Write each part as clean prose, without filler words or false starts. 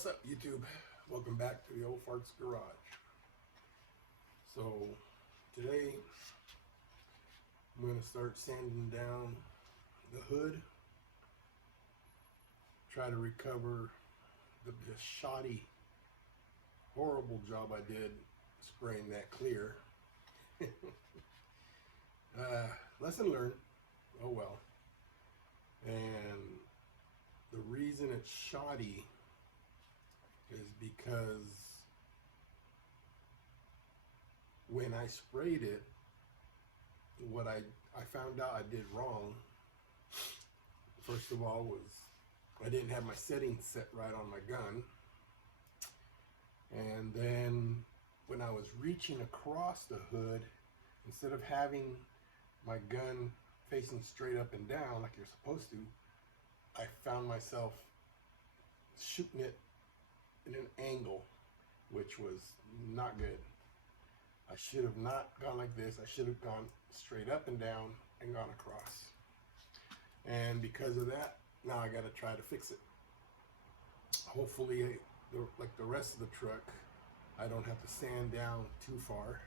What's up, YouTube? Welcome back to the Old Farts Garage. So today I'm going to start sanding down the hood, try to recover the shoddy, horrible job I did spraying that clear. Lesson learned. Oh well. And the reason it's shoddy is because when I sprayed it, what I found out I did wrong, first of all, was I didn't have my settings set right on my gun. And then when I was reaching across the hood, instead of having my gun facing straight up and down like you're supposed to, I found myself shooting it in an angle, which was not good. I should have not gone like this. I should have gone straight up and down and gone across. And because of that, now I got to try to fix it. Hopefully, like the rest of the truck, I don't have to sand down too far.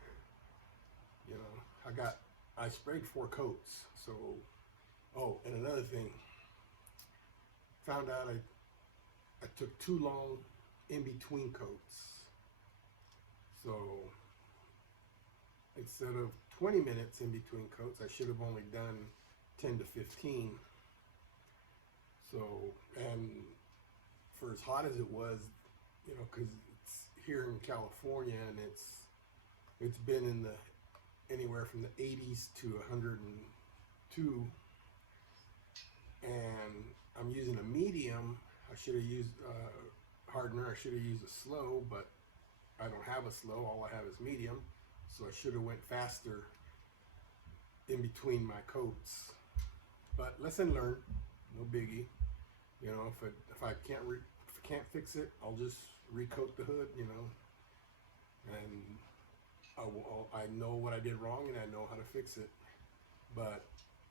You know, I sprayed 4 coats. So, oh, and another thing, found out I took too long in between coats. So instead of 20 minutes in between coats, I should have only done 10 to 15. So, and for as hot as it was, you know, because it's here in California and it's been in the anywhere from the 80s to 102, and I'm using a medium. I should have used hardener. I should have used a slow, but I don't have a slow. All I have is medium, so I should have went faster in between my coats. But lesson learned, no biggie. You know, if I can't fix it, I'll just recoat the hood. You know, and I know what I did wrong and I know how to fix it. But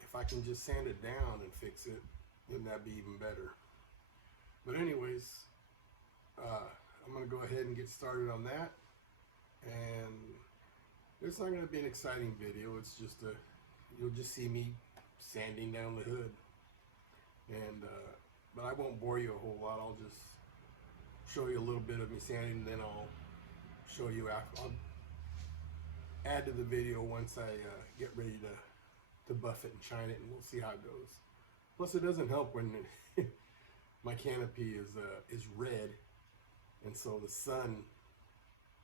if I can just sand it down and fix it, then that'd be even better. But anyways, I'm going to go ahead and get started on that. And it's not going to be an exciting video. It's just you'll just see me sanding down the hood. And but I won't bore you a whole lot. I'll just show you a little bit of me sanding, and then I'll show you after. I'll add to the video once I get ready to buff it and shine it, and we'll see how it goes. Plus, it doesn't help when my canopy is red, and so the sun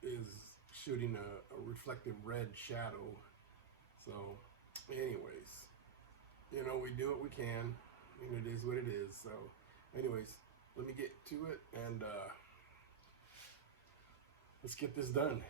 is shooting a reflective red shadow. So anyways, you know, we do what we can, and it is what it is. So anyways, let me get to it, and let's get this done.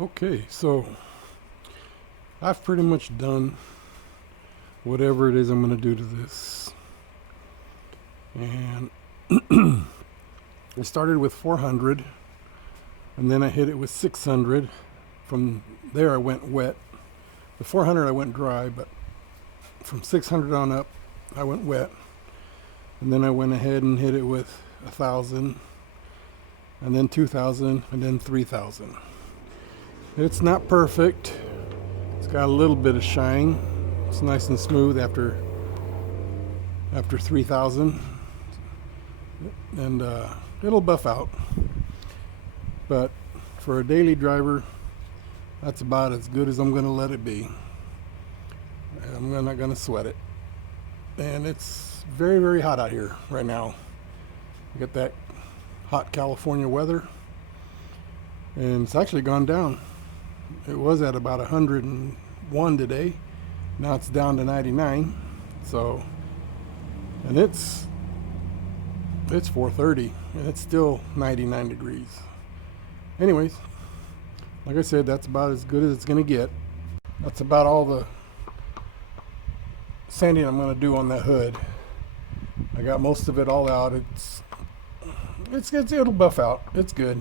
Okay, so I've pretty much done whatever it is I'm going to do to this. And I started with 400, and then I hit it with 600. From there I went wet. The 400 I went dry, but from 600 on up I went wet. And then I went ahead and hit it with 1,000, and then 2,000, and then 3,000. It's not perfect. It's got a little bit of shine. It's nice and smooth after 3,000, and it'll buff out. But for a daily driver, that's about as good as I'm going to let it be. I'm not going to sweat it. And it's very, very hot out here right now. You got that hot California weather, and it's actually gone down. It was at about 101 today. Now it's down to 99. So, and it's 4:30, and it's still 99 degrees. Anyways, like I said, that's about as good as it's going to get. That's about all the sanding I'm going to do on that hood. I got most of it all out. It'll buff out. It's good.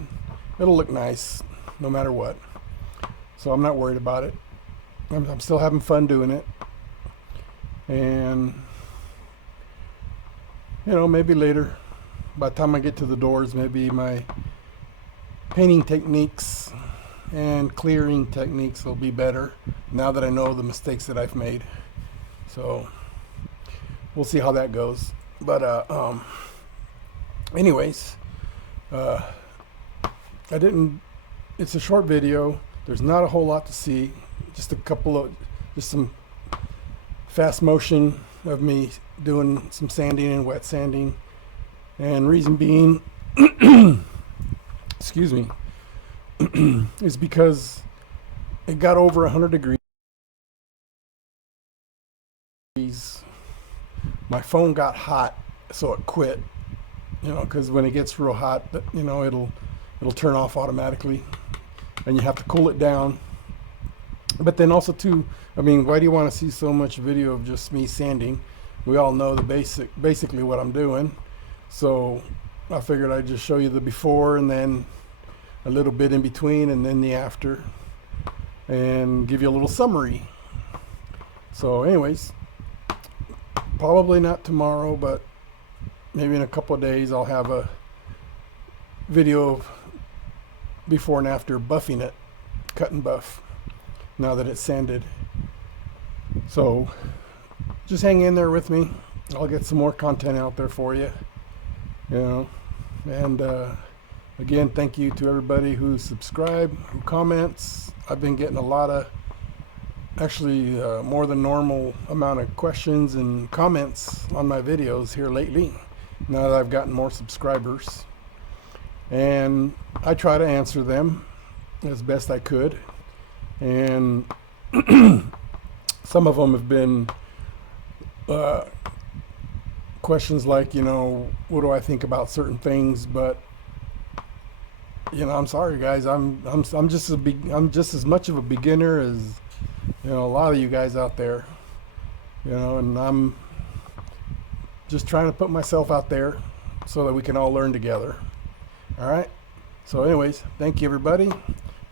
It'll look nice no matter what. So I'm not worried about it. I'm still having fun doing it. And maybe later, by the time I get to the doors, maybe my painting techniques and clearing techniques will be better now that I know the mistakes that I've made. So we'll see how that goes. But anyways, it's a short video. There's not a whole lot to see. Just some fast motion of me doing some sanding and wet sanding. And reason being, excuse me, is because it got over 100 degrees. My phone got hot, so it quit. Because when it gets real hot, it'll turn off automatically, and you have to cool it down. But then also too, why do you want to see so much video of just me sanding? We all know basically what I'm doing. So I figured I'd just show you the before, and then a little bit in between, and then the after, and give you a little summary. So anyways, probably not tomorrow, but maybe in a couple of days I'll have a video of before and after buffing it, cut and buff, now that it's sanded. So just hang in there with me. I'll get some more content out there for you. And again, thank you to everybody who subscribed, who comments. I've been getting a lot of, actually more than normal amount of questions and comments on my videos here lately, now that I've gotten more subscribers. And I try to answer them as best I could. And some of them have been questions like, what do I think about certain things? But I'm sorry, guys. I'm just as much of a beginner as a lot of you guys out there. And I'm just trying to put myself out there so that we can all learn together. All right. So, anyways, thank you everybody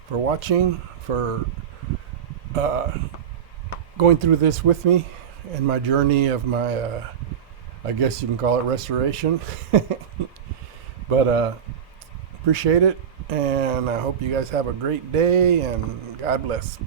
for watching, for going through this with me and my journey of my, I guess you can call it restoration. But appreciate it, and I hope you guys have a great day, and God bless.